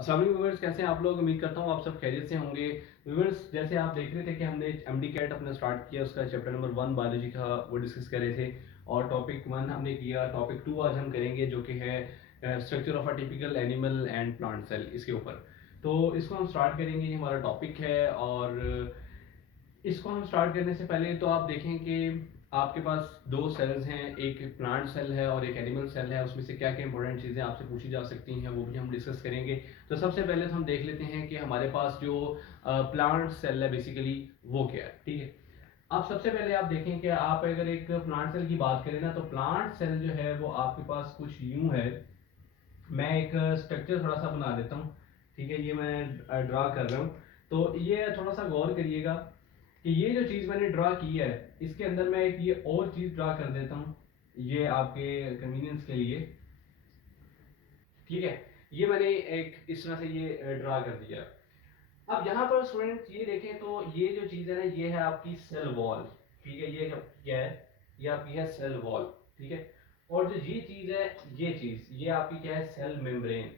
अस्सलाम वालेकुम व्यूअर्स, कैसे हैं आप लोग। उम्मीद करता हूँ आप सब खैरियत से होंगे। व्यूअर्स, जैसे आप देख रहे थे कि हमने एमडी कैट अपना स्टार्ट किया, उसका चैप्टर नंबर 1 बायोलॉजी का वो डिस्कस कर रहे थे और टॉपिक 1 हमने किया। टॉपिक 2 आज हम करेंगे जो कि है structure of a typical animal and plant cell, इसके ऊपर। तो इसको हम स्टार्ट करेंगे, ये हमारा टॉपिक है। और इसको हम स्टार्ट करने से पहले तो आप देखें कि आपके पास दो सेल्स हैं, एक प्लांट सेल है और एक एनिमल सेल है। उसमें से क्या क्या इंपॉर्टेंट चीज़ें आपसे पूछी जा सकती हैं वो भी हम डिस्कस करेंगे। तो सबसे पहले तो हम देख लेते हैं कि हमारे पास जो प्लांट सेल है बेसिकली वो क्या है। ठीक है, अब सबसे पहले आप देखें कि आप अगर एक प्लांट सेल की बात करें ना, तो प्लांट सेल जो है वो आपके पास कुछ यूं है। मैं एक स्ट्रक्चर थोड़ा सा बना देता हूँ। ठीक है, ये मैं ड्रा कर रहा हूँ। तो ये थोड़ा सा गौर करिएगा कि ये जो चीज़ मैंने ड्रा की है, इसके अंदर मैं एक ये और चीज़ ड्रा कर देता हूँ, ये आपके कन्वीनियंस के लिए। ठीक है, ये मैंने एक इस तरह से ये ड्रा कर दिया। अब यहाँ पर स्टूडेंट ये देखें तो ये जो चीज़ है ना, ये है आपकी सेल वॉल। ठीक है, ये क्या है, ये आपकी है सेल वॉल। ठीक है, और जो ये चीज़ है, ये चीज़ ये आपकी क्या है, सेल मेम्ब्रेन।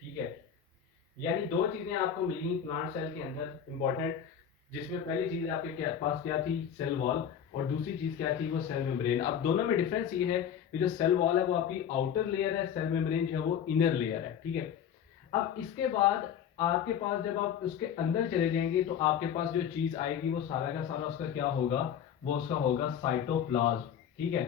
ठीक है, यानी दो चीजें आपको मिली प्लांट सेल के अंदर इंपॉर्टेंट, जिसमें पहली चीज आपके पास क्या थी, सेल वॉल, और दूसरी चीज क्या थी, वो सेल मेम्ब्रेन। अब दोनों में डिफरेंस ये है कि जो सेल वॉल है वो आपकी आउटर लेयर है, सेल मेम्ब्रेन जो है वो इनर लेयर है। ठीक है, अब इसके बाद आपके पास जब आप उसके अंदर चले जाएंगे तो आपके पास जो चीज आएगी वो सारा का सारा उसका क्या होगा, वो उसका होगा साइटोप्लाज्म। ठीक है,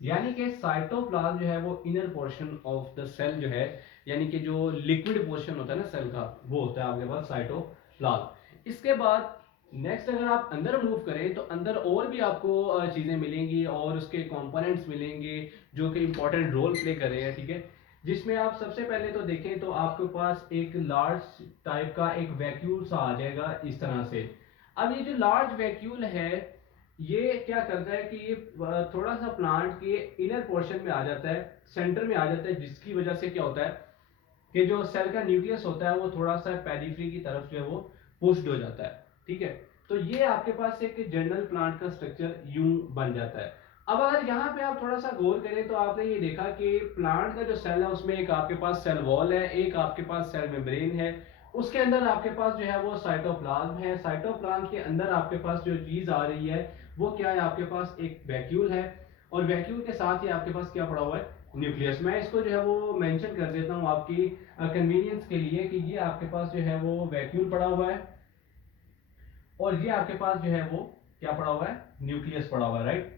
यानी कि साइटोप्लाज्म जो है वो inner portion of the cell जो है, यानी कि जो लिक्विड पोर्शन होता है ना सेल का, वो होता है आपके पास साइटोप्लाज्म। इसके बाद नेक्स्ट अगर आप अंदर मूव करें तो अंदर और भी आपको चीजें मिलेंगी और उसके कंपोनेंट्स मिलेंगे जो कि इंपॉर्टेंट रोल प्ले कर रहे हैं। ठीक है, जिसमें आप सबसे पहले तो देखें तो आपके पास एक लार्ज टाइप का एक वैक्यूल सा आ जाएगा इस तरह से। अब ये जो लार्ज वैक्यूल है, ये क्या करता है कि ये थोड़ा सा प्लांट के इनर पोर्शन में आ जाता है, सेंटर में आ जाता है, जिसकी वजह से क्या होता है कि जो सेल का न्यूक्लियस होता है वो थोड़ा सा पेरिफेरी की तरफ जो है वो पुश्ड हो जाता है। ठीक है, तो ये आपके पास एक जनरल प्लांट का स्ट्रक्चर यूं बन जाता है। अब अगर यहाँ पे आप थोड़ा सा गौर करें तो आपने ये देखा कि प्लांट का जो सेल है उसमें एक आपके पास सेल वॉल है, एक आपके पास सेल मेम्ब्रेन है, उसके अंदर आपके पास जो है वो साइटोप्लाज्म है। साइटोप्लाज्म के अंदर आपके पास जो चीज आ रही है वो क्या है, आपके पास एक वैक्यूल है, और वैक्यूल के साथ ही आपके पास क्या पड़ा हुआ है, न्यूक्लियस। मैं इसको जो है वो मेंशन कर देता हूँ आपकी कन्वीनियंस के लिए कि ये आपके पास जो है वो वैक्यूल पड़ा हुआ है, और ये आपके पास जो है वो क्या पड़ा हुआ है, न्यूक्लियस पड़ा हुआ है। राइट,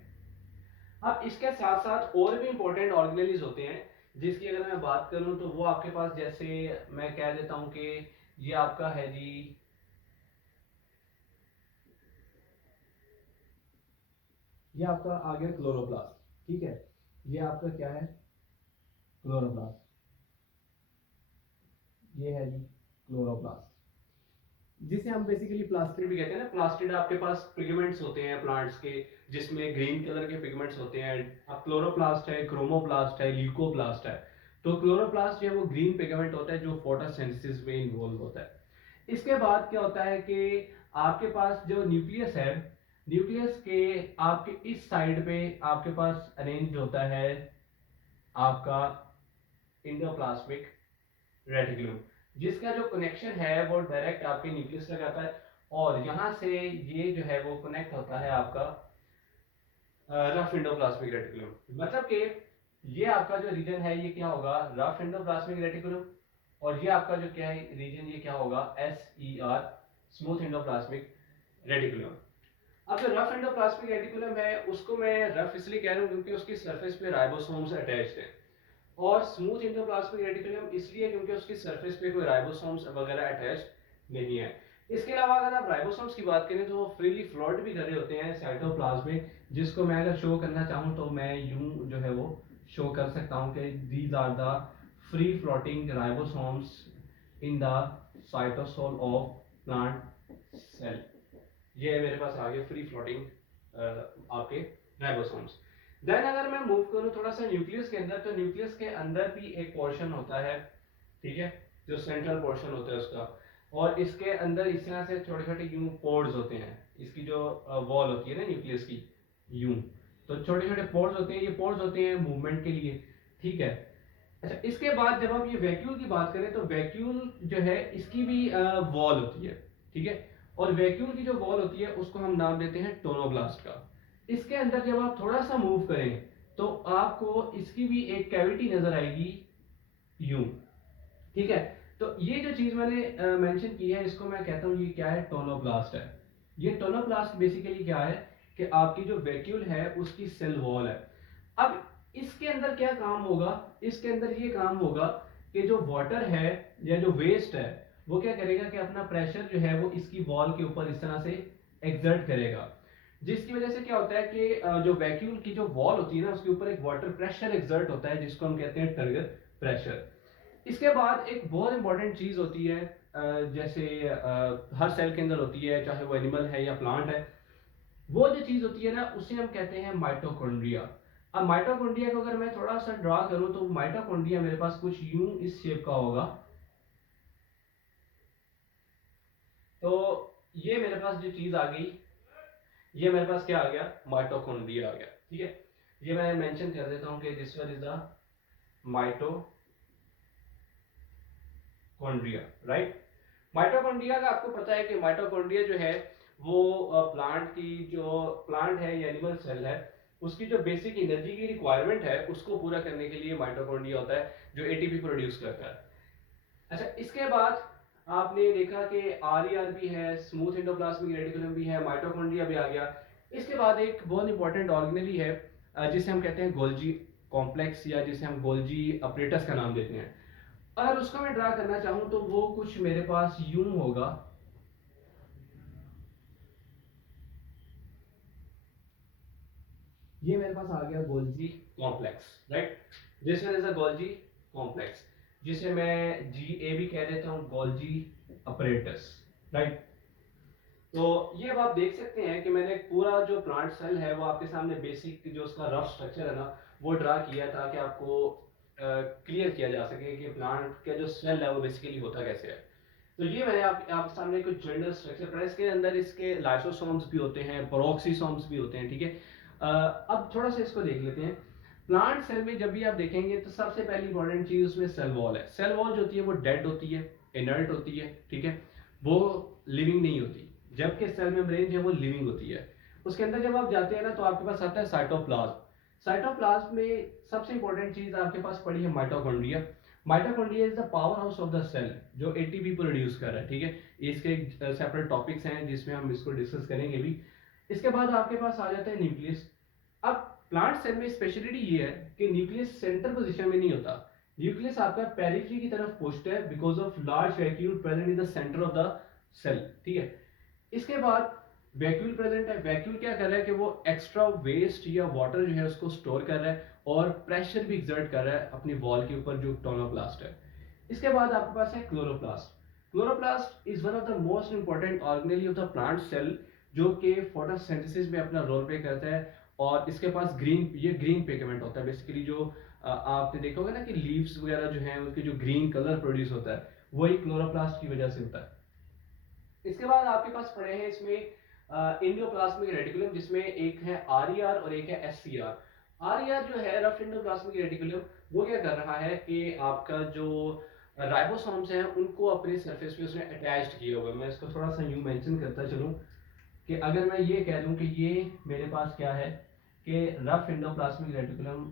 अब इसके साथ साथ और भी इंपॉर्टेंट ऑर्गेनेलिज होते हैं, जिसकी अगर मैं बात करूं तो वो आपके पास, जैसे मैं कह देता हूं कि ये आपका है जी, ये आपका आ गया क्लोरोप्लास्ट। ठीक है, ये आपका क्या है, क्लोरोप्लास्ट, ये है जी क्लोरोप्लास्ट, जिसे हम बेसिकली प्लास्टिड भी कहते हैं ना। प्लास्टिड आपके पास पिगमेंट्स होते हैं प्लांट्स के, जिसमें ग्रीन कलर के पिगमेंट्स होते हैं। अब क्लोरोप्लास्ट है, क्रोमोप्लास्ट है, ल्यूकोप्लास्ट है। तो क्लोरोप्लास्ट जो है वो ग्रीन पिगमेंट होता है जो फोटोसिंथेसिस में इन्वॉल्व होता है। इसके बाद क्या होता है कि आपके पास जो न्यूक्लियस है, न्यूक्लियस के आपके इस साइड पे आपके पास अरेंज होता है आपका इंडोप्लाज्मिक रेटिकुलम, जिसका जो कनेक्शन है वो डायरेक्ट आपके न्यूक्लियस तक आता है, और यहां से ये जो है वो कनेक्ट होता है आपका रफ एंडोप्लाज्मिक रेटिकुलम। मतलब कि ये आपका जो रीजन है ये क्या होगा, रफ एंडोप्लाज्मिक रेटिकुलम, और ये आपका जो क्या है रीजन, ये क्या होगा, SER, स्मूथ एंडोप्लाज्मिक रेटिकुलम। अब जो रफ एंडोप्लाज्मिक रेटिकुलम है उसको मैं रफ इसलिए कह रहा हूँ क्योंकि उसकी सरफेस पे राइबोसोम्स अटैच्ड है, और स्मूथ एंडोप्लाज्मिक रेटिकुलम इसलिए क्योंकि उसकी सरफेस पे कोई राइबोसोम्स वगैरह अटैच्ड नहीं है। इसके अलावा अगर आप राइबोसोम्स की बात करें तो वो फ्रीली फ्लोट भी कर रहे होते हैं साइटोप्लाज्म में, जिसको मैं अगर शो करना चाहूँ तो मैं यूं जो है वो शो कर सकता हूँ कि these are the free floating ribosomes in the cytosol of plant cell. ये है मेरे पास आ गए फ्री फ्लोटिंग आपके राइबोसोम्स। देन अगर मैं मूव करूं थोड़ा सा न्यूक्लियस के अंदर, तो न्यूक्लियस के अंदर भी एक पोर्शन होता है। ठीक है, जो सेंट्रल पोर्शन होता है उसका, और इसके अंदर इस तरह से छोटे छोटे यूं पोर्स होते हैं। इसकी जो वॉल होती है ना न्यूक्लियस की, यूं, तो छोटे छोटे पोर्स होते हैं। ये पोर्स होते हैं मूवमेंट के लिए। ठीक है, अच्छा, इसके बाद जब हम ये वैक्यूल की बात करें तो वैक्यूल जो है इसकी भी वॉल होती है, ठीक है। और वैक्यूल की जो वॉल होती है उसको हम नाम देते हैं टोनोब्लास्ट का। इसके अंदर जब आप थोड़ा सा मूव करें तो आपको इसकी भी एक कैविटी नजर आएगी, यूं, ठीक है। तो ये जो चीज मैंने मेंशन की है इसको मैं कहता हूं ये क्या है, टोनोब्लास्ट है। ये टोनोब्लास्ट बेसिकली क्या है कि आपकी जो वैक्यूल है उसकी सेल वॉल है। अब इसके अंदर क्या काम होगा, इसके अंदर ये काम होगा कि जो वाटर है या जो वेस्ट है वो क्या करेगा कि अपना प्रेशर जो है वो इसकी वॉल के ऊपर इस तरह से एक्सर्ट करेगा, जिसकी वजह से क्या होता है कि जो वैक्यूल की जो वॉल होती है ना उसके ऊपर एक वाटर प्रेशर एक्सर्ट होता है जिसको हम कहते हैं टर्गर प्रेशर। इसके बाद एक बहुत इंपॉर्टेंट चीज होती है, जैसे हर सेल के अंदर होती है, चाहे वो एनिमल है या प्लांट है, वो जो चीज होती है ना उसे हम कहते हैं माइटोकॉन्ड्रिया। अब माइटोकॉन्ड्रिया को अगर मैं थोड़ा सा ड्रा करूं तो माइटोकॉन्ड्रिया मेरे पास कुछ यूं इस शेप का होगा। तो ये मेरे पास जो चीज आ गई, ये मेरे पास क्या आ गया, माइटोकॉन्ड्रिया आ गया, ठीक है। ये मैं मेंशन कर देता हूं कि this one is the mitochondria, right. Mitochondria का आपको पता है कि माइटोकॉन्ड्रिया जो है वो प्लांट की जो प्लांट है या एनिमल सेल है उसकी जो बेसिक एनर्जी की रिक्वायरमेंट है उसको पूरा करने के लिए माइटोकॉन्ड्रिया होता है जो एटीपी प्रोड्यूस करता है। अच्छा, इसके बाद आपने देखा कि आरईआर भी है, स्मूथ एंडोप्लाज्मिक रेटिकुलम भी है, माइटोकॉन्ड्रिया भी आ गया। इसके बाद एक बहुत इंपॉर्टेंट ऑर्गेनेली है जिसे हम कहते हैं गोल्जी कॉम्प्लेक्स या जिसे हम गोल्जी अपरेटस का नाम देते हैं। अगर उसको मैं ड्रा करना चाहूं तो वो कुछ मेरे पास यूं होगा। ये मेरे पास आ गया Golgi complex, right. This one is a Golgi complex जिसे मैं जी ए भी कह देता हूं, गोल्जी अपरेटस, राइट। तो ये अब आप देख सकते हैं कि मैंने पूरा जो प्लांट सेल है वो आपके सामने बेसिक जो उसका रफ स्ट्रक्चर है ना वो ड्रा किया ताकि आपको क्लियर किया जा सके कि प्लांट का जो सेल है वो बेसिकली होता कैसे है। तो ये मैंने आपके सामने कुछ जनरल स्ट्रक्चर पढ़ा, इसके अंदर इसके लाइसोसोम्स भी होते हैं, पेरोक्सीसोम्स भी होते हैं, ठीक है। अब थोड़ा सा इसको देख लेते हैं। प्लांट सेल में जब भी आप देखेंगे तो सबसे पहली इंपॉर्टेंट चीज उसमें सेल वॉल है। सेल वॉल जो होती है वो डेड होती है, इनर्ट होती है, ठीक है, वो लिविंग नहीं होती, जबकि सेल मेम्ब्रेन जो है वो लिविंग होती है। उसके अंदर जब आप जाते हैं ना तो आपके पास आता है साइटोप्लाज्म। साइटोप्लाज्म में सबसे इंपॉर्टेंट चीज आपके पास पड़ी है mitochondria. Mitochondria is the powerhouse of the cell जो एटीपी प्रोड्यूस कर रहा है, ठीक है। इसके सेपरेट टॉपिक्स हैं जिसमें हम इसको डिस्कस करेंगे भी। इसके बाद आपके पास आ जाता है न्यूक्लियस। अब प्लांट सेल में स्पेशलिटी ये है कि न्यूक्लियस सेंटर पोजीशन में नहीं होता, न्यूक्लियस आपका पेरिफेरी की तरफ पुश्ड है because of large vacuole present in the centre of the cell, ठीक है। इसके बाद वैक्यूल प्रेजेंट है। वैक्यूल क्या कर रहा है कि वो एक्स्ट्रा वेस्ट या वाटर जो है उसको स्टोर कर रहा है और प्रेशर भी एक्सर्ट कर रहा है अपनी वॉल के ऊपर जो टोनोप्लास्ट है। इसके बाद आपके पास है chloroplast. Chloroplast is one of the most important organelle of the plant cell जो कि फोटोसिंथेसिस में अपना रोल प्ले करता है। और इसके पास ये ग्रीन पिगमेंट होता है बेसिकली जो आपने देखा होगा ना कि लीव्स वगैरह जो हैं उनके जो ग्रीन कलर प्रोड्यूस होता है वही क्लोरोप्लास्ट की वजह से होता है। इसके बाद आपके पास पड़े हैं इसमें इंडोप्लाज्मिक रेटिकुलम जिसमें एक है आरईआर और एक है एससीआर। आरईआर जो है रफ इंडोप्लाज्मिक रेटिकुलम वो क्या कर रहा है कि आपका जो राइबोसोम्स हैं उनको अपने सरफेस पे उसने अटैच्ड किए हुए। मैं इसको थोड़ा सा यूं मेंशन करता चलूं कि अगर मैं ये कह दूं कि ये मेरे पास क्या है कि रफ इंडोप्लाज्मिक रेटिकुलम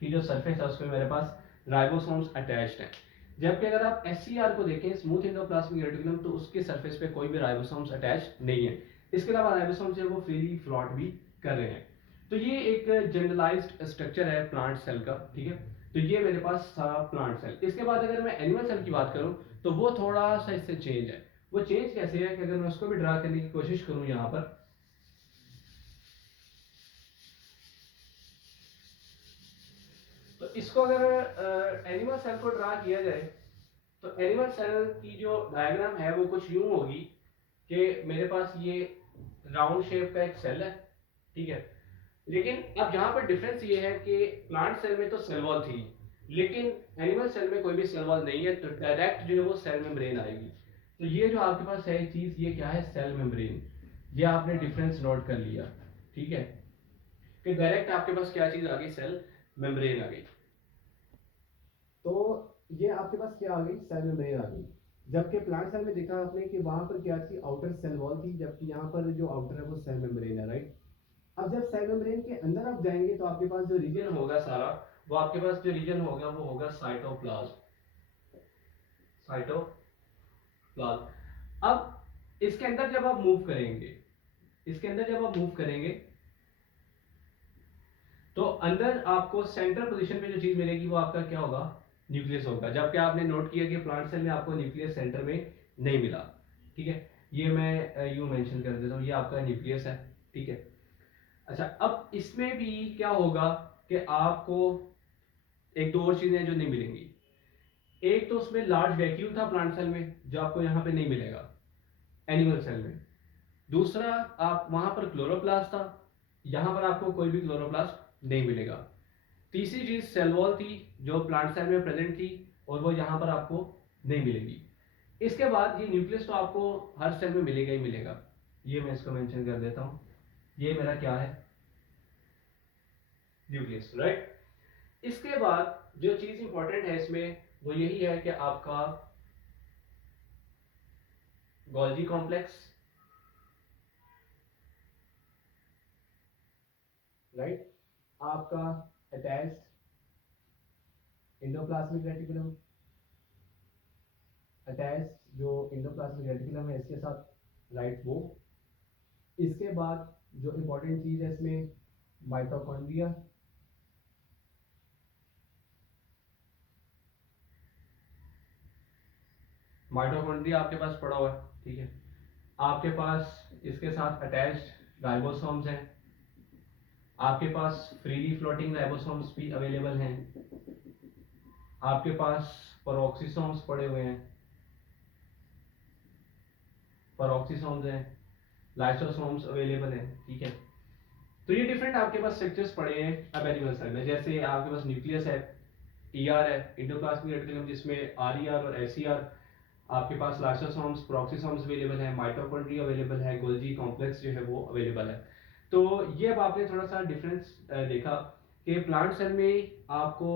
की जो सरफेस है उसमें मेरे पास राइबोसोम्स अटैच्ड हैं। जबकि अगर आप एससीआर को देखें, स्मूथ एंडोप्लाज्मिक रेटिकुलम, तो उसके सरफेस पे कोई भी राइबोसोम्स अटैच नहीं है। इसके अलावा राइबोसोम्स जो है वो फ्रीली फ्लॉट भी कर रहे हैं। तो ये एक जनरलाइज्ड स्ट्रक्चर है प्लांट सेल का, ठीक है। तो ये मेरे पास था प्लांट सेल। इसके बाद अगर मैं एनिमल सेल की बात करूं तो वो थोड़ा सा इससे चेंज है। वो चेंज कैसे है कि अगर मैं उसको भी ड्रा करने की कोशिश करूं यहाँ पर, तो इसको अगर एनिमल सेल को ड्रा किया जाए तो एनिमल सेल की जो डायग्राम है वो कुछ यूं होगी कि मेरे पास ये राउंड शेप का एक सेल है, ठीक है। लेकिन अब यहाँ पर डिफरेंस ये है कि प्लांट सेल में तो सेल वॉल थी लेकिन एनिमल सेल में कोई भी सेल वॉल नहीं है, तो डायरेक्ट जो है वो सेल मेम्ब्रेन आएगी। तो ये जो आपके पास है चीज ये क्या है, सेल मेम्ब्रेन। ये आपने डिफरेंस नोट कर लिया, ठीक है, कि डायरेक्ट आपके पास क्या चीज आ गई, सेल मेम्ब्रेन आ गई। तो ये आपके पास क्या आ गई, सेल मेम्ब्रेन आ गई। जबकि प्लांट सेल में देखा आपने कि वहां पर क्या थी, आउटर सेल वॉल थी, जबकि यहाँ पर जो आउटर है वो सेल मेम्ब्रेन है, राइट। अब जब सेल मेम्ब्रेन के अंदर आप जाएंगे तो आपके पास जो रीजन होगा सारा, वो आपके पास जो रीजन होगा वो होगा साइटोप्लाज्म। साइटोप्लाज्म। अब इसके अंदर जब आप मूव करेंगे, इसके अंदर जब आप मूव करेंगे तो अंदर आपको सेंटर पोजीशन पे जो चीज मिलेगी वो आपका क्या होगा, न्यूक्लियस होगा। जबकि आपने नोट किया कि प्लांट सेल में आपको न्यूक्लियस सेंटर में नहीं मिला, ठीक है। ये मैं यूं मेंशन कर देता हूं, ये आपका न्यूक्लियस है, ठीक है। अच्छा, अब इसमें भी क्या होगा कि आपको एक दो और चीजें जो नहीं मिलेंगी। एक तो उसमें लार्ज वैक्यूल था प्लांट सेल में, जो आपको यहां पे नहीं मिलेगा एनिमल सेल में। दूसरा, आप वहां पर क्लोरोप्लास्ट था, यहां पर आपको कोई भी क्लोरोप्लास्ट नहीं मिलेगा। तीसरी चीज सेल वॉल थी, जो प्लांट सेल में प्रेजेंट थी, और वो यहां पर आपको नहीं मिलेगी। इसके बाद ये न्यूक्लियस तो आपको हर सेल में मिलेगा ही मिलेगा। ये मैं इसको मेंशन कर देता हूं, ये मेरा क्या है, न्यूक्लियस, राइट। इसके बाद जो चीज इंपॉर्टेंट है इसमें वो यही है कि आपका गोल्जी कॉम्प्लेक्स, राइट। आपका अटैच्ड एंडोप्लाज्मिक रेटिकुलम, अटैच्ड जो एंडोप्लाज्मिक रेटिकुलम है इसके साथ, राइट, वो। इसके बाद जो इंपॉर्टेंट चीज है इसमें, माइटोकॉन्ड्रिया, माइटोकॉन्ड्रिया आपके पास पड़ा हुआ है, ठीक है। आपके पास इसके साथ अटैच्ड राइबोसोम्स हैं, आपके पास फ्रीली फ्लोटिंग राइबोसोम्स भी अवेलेबल हैं, आपके पास पेरोक्सिसोम्स पड़े हुए हैं, पेरोक्सिसोम्स हैं, लाइसोसोम्स अवेलेबल हैं, ठीक है। तो ये डिफरेंट आपके पास स्ट्रक्चर्स पड़े हैं अब एनिमल सेल में। जैसे आपके पास न्यूक्लियस है, ईआर है, एंडोप्लाज्मिक रेटिकुलम जिसमें आरईआर और एसईआर, आपके पास लाइसोसोम्स, प्रोक्सिसोम्स अवेलेबल है, माइटोकॉन्ड्रिया अवेलेबल है, गोल्जी कॉम्प्लेक्स जो है वो अवेलेबल है। तो ये अब आपने थोड़ा सा डिफरेंस देखा कि प्लांट सेल में आपको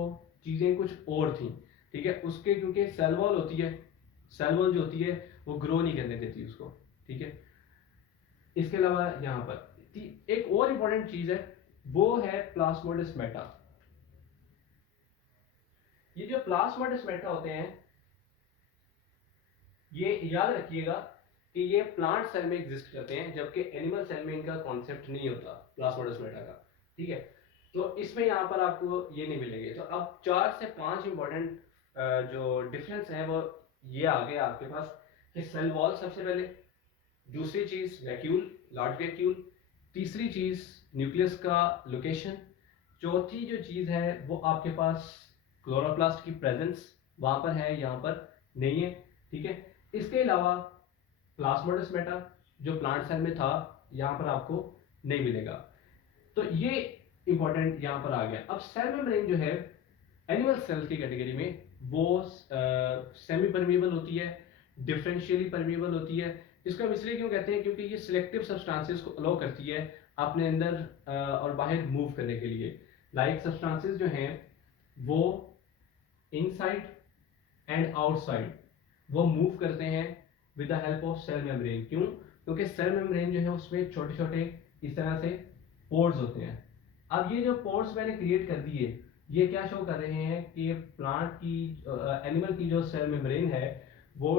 चीजें कुछ और थी, ठीक है। उसके क्योंकि सेल वॉल होती है, सेल वॉल जो होती है वो ग्रो नहीं करने देती उसको, ठीक है। इसके अलावा यहाँ पर एक और इंपॉर्टेंट चीज है, वो है प्लाज्मोडेस्माटा। ये जो प्लाज्मोडेस्माटा होते हैं, ये याद रखिएगा कि ये प्लांट सेल में एग्जिस्ट करते हैं, जबकि एनिमल सेल में इनका कॉन्सेप्ट नहीं होता प्लाज्मोडेस्माटा का, ठीक है। तो इसमें यहाँ पर आपको ये नहीं मिलेंगे। तो अब 4 से 5 इंपॉर्टेंट जो डिफरेंस है वो ये आ गए आपके पास, कि सेल वॉल सबसे पहले, दूसरी चीज वैक्यूल, लार्ज वैक्यूल, तीसरी चीज न्यूक्लियस का लोकेशन, चौथी जो चीज है वो आपके पास क्लोरोप्लास्ट की प्रेजेंस वहां पर है, यहाँ पर नहीं है, ठीक है। इसके अलावा प्लाज्मोडेस्माटा जो प्लांट सेल में था, यहाँ पर आपको नहीं मिलेगा। तो ये इंपॉर्टेंट यहाँ पर आ गया। अब सेल मेम्ब्रेन जो है एनिमल सेल की कैटेगरी में, वो सेमी परमिएबल होती है, डिफरेंशियली परमिएबल होती है। इसको हम इसलिए क्यों कहते हैं, क्योंकि ये सिलेक्टिव सब्सटेंसेस को अलो करती है अपने अंदर और बाहर मूव करने के लिए। लाइक सब्सटेंसेस जो हैं वो इनसाइड एंड आउटसाइड वो मूव करते हैं with the help of cell membrane. क्यों? क्योंकि सेल मेम्ब्रेन जो है उसमें छोटे छोटे इस तरह से पोर्स होते हैं। अब ये जो पोर्स मैंने क्रिएट कर दिए, ये क्या शो कर रहे हैं कि प्लांट की, एनिमल की जो सेल मेम्ब्रेन है वो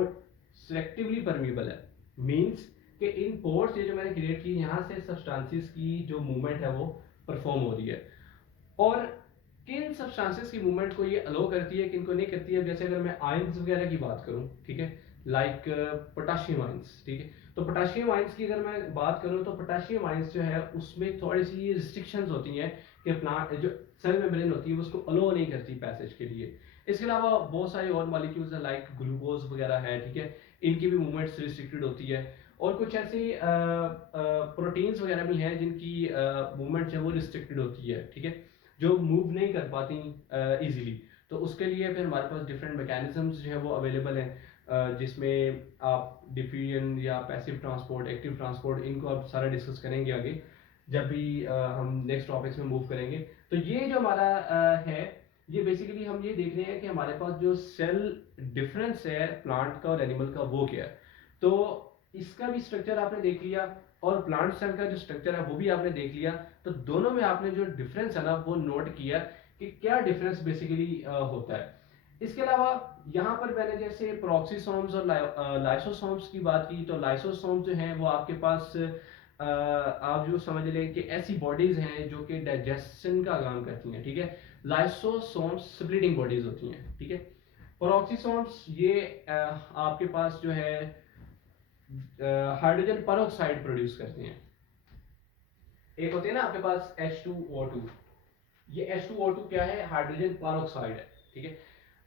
सिलेक्टिवली परमिएबल है। मींस कि इन पोर्स ये जो मैंने क्रिएट की, यहाँ से सब्सटेंसेस की जो मूवमेंट है वो परफॉर्म हो रही है। और किन सब्सटेंसेस की मूवमेंट को ये अलो करती है, किन को नहीं करती है। जैसे अगर मैं आयंस वगैरह की बात करूं, ठीक है, लाइक पोटाशियम आयंस, ठीक है। तो पोटाशियम आयंस की अगर मैं बात करूं तो पोटाशियम आयंस जो है उसमें थोड़ी सी रिस्ट्रिक्शंस होती हैं कि प्लांट जो सेल मेम्ब्रेन होती है उसको अलो नहीं करती पैसेज के लिए। इसके अलावा बहुत सारे और मॉलिक्यूल्स हैं लाइक ग्लूकोज वगैरह है, ठीक है, इनकी भी मूवमेंट्स रिस्ट्रिक्टेड होती है। और कुछ ऐसी प्रोटीन्स वगैरह भी हैं जिनकी मूवमेंट है वो रिस्ट्रिक्टेड होती है, ठीक है, जो मूव नहीं कर पाती इजीली। तो उसके लिए फिर हमारे पास डिफरेंट मैकेनिज्म्स जो है वो अवेलेबल हैं, जिसमें आप डिफ्यूजन या पैसिव ट्रांसपोर्ट, एक्टिव ट्रांसपोर्ट, इनको आप सारा डिस्कस करेंगे आगे जब भी हम नेक्स्ट टॉपिक्स में मूव करेंगे। तो ये जो हमारा है, ये बेसिकली हम ये देख रहे हैं कि हमारे पास जो सेल डिफरेंस है प्लांट का और एनिमल का वो क्या है। तो इसका भी स्ट्रक्चर आपने देख लिया और प्लांट सेल का जो स्ट्रक्चर है वो भी आपने देख लिया। तो दोनों में आपने जो डिफरेंस है ना वो नोट किया कि क्या डिफरेंस बेसिकली होता है। इसके अलावा यहाँ पर मैंने जैसे प्रोक्सीसोम्स और लाइसोसोम्स की बात की, तो लाइसोसोम्स जो हैं वो आपके पास आप जो समझ लें कि ऐसी बॉडीज हैं जो कि डाइजेशन का काम करती हैं, ठीक है। लाइसोसोम्स स्प्लिटिंग बॉडीज होती हैं, ठीक है। पेरोक्सीसोम्स ये आपके पास जो है हाइड्रोजन पेरोक्साइड प्रोड्यूस करते हैं। एक होते हैं ना आपके पास H2O2, ये H2O2 क्या है, हाइड्रोजन पेरोक्साइड है, ठीक है।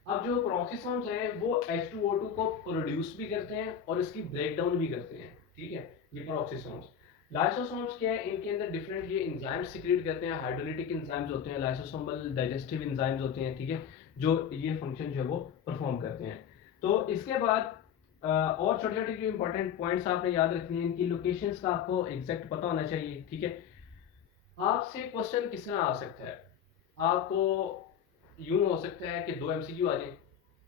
अब जो पेरोक्सीसोम्स हैं वो H2O2 को प्रोड्यूस भी करते हैं और इसकी ब्रेक डाउन भी करते हैं, ठीक है, ये पेरोक्सीसोम्स। लाइसोसोम्स क्या है, इनके अंदर डिफरेंट ये एंजाइम्स सीक्रेट करते हैं, हाइड्रोलिटिक एंजाइम्स होते हैं, लाइसोसोमल डाइजेस्टिव एंजाइम्स होते हैं, ठीक है, जो ये फंक्शन जो है वो परफॉर्म करते हैं। तो इसके बाद और छोटे छोटे जो इंपॉर्टेंट पॉइंट्स आपने याद रखनी है, इनकी लोकेशंस का आपको एग्जैक्ट पता होना चाहिए, ठीक है। आपसे क्वेश्चन किस तरह आ सकता है, आपको यूं हो सकता है कि दो एमसीक्यू आ जाए,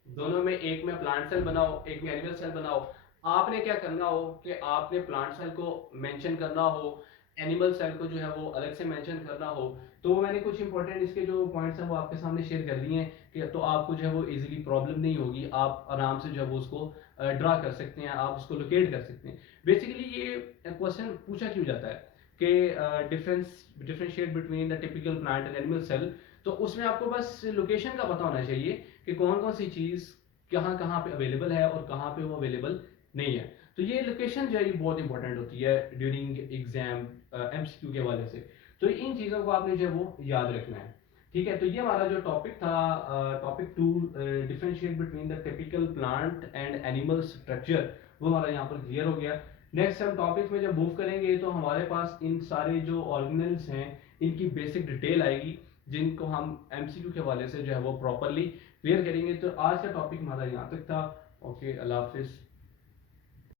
दोनों में एक में प्लांट सेल बनाओ एक में एनिमल सेल बनाओ। आपने क्या करना हो कि आपने प्लांट सेल को मेंशन करना हो, एनिमल सेल को जो है वो अलग से मेंशन करना हो। तो मैंने कुछ इंपॉर्टेंट इसके जो पॉइंट्स हैं वो आपके सामने शेयर कर दिए हैं कि तो आपको जो है वो इजीली प्रॉब्लम नहीं होगी, आप आराम से जो है वो उसको ड्रा कर सकते हैं, आप उसको लोकेट कर सकते हैं। बेसिकली ये क्वेश्चन पूछा क्यों जाता है कि differentiate between the typical plant and animal cell, तो उसमें आपको बस लोकेशन का पता होना चाहिए कि कौन कौन सी चीज़ कहाँ कहाँ पे अवेलेबल है और कहाँ पे वो अवेलेबल नहीं है। तो ये लोकेशन जो है ये बहुत इंपॉर्टेंट होती है ड्यूरिंग एग्जाम एमसीक्यू के हवाले से। तो इन चीज़ों को आपने जो है वो याद रखना है, ठीक है। तो ये हमारा जो टॉपिक था, topic 2, differentiate between the typical plant and animal structure, वो हमारा यहाँ पर क्लियर हो गया। नेक्स्ट हम टॉपिक में जब मूव करेंगे तो हमारे पास इन सारे जो ऑर्गेनल्स हैं इनकी बेसिक डिटेल आएगी, जिनको हम एमसीक्यू के हवाले से जो है वो प्रॉपरली क्लियर करेंगे। तो आज का टॉपिक हमारा यहाँ तक था। ओके, अल्लाह हाफिज़।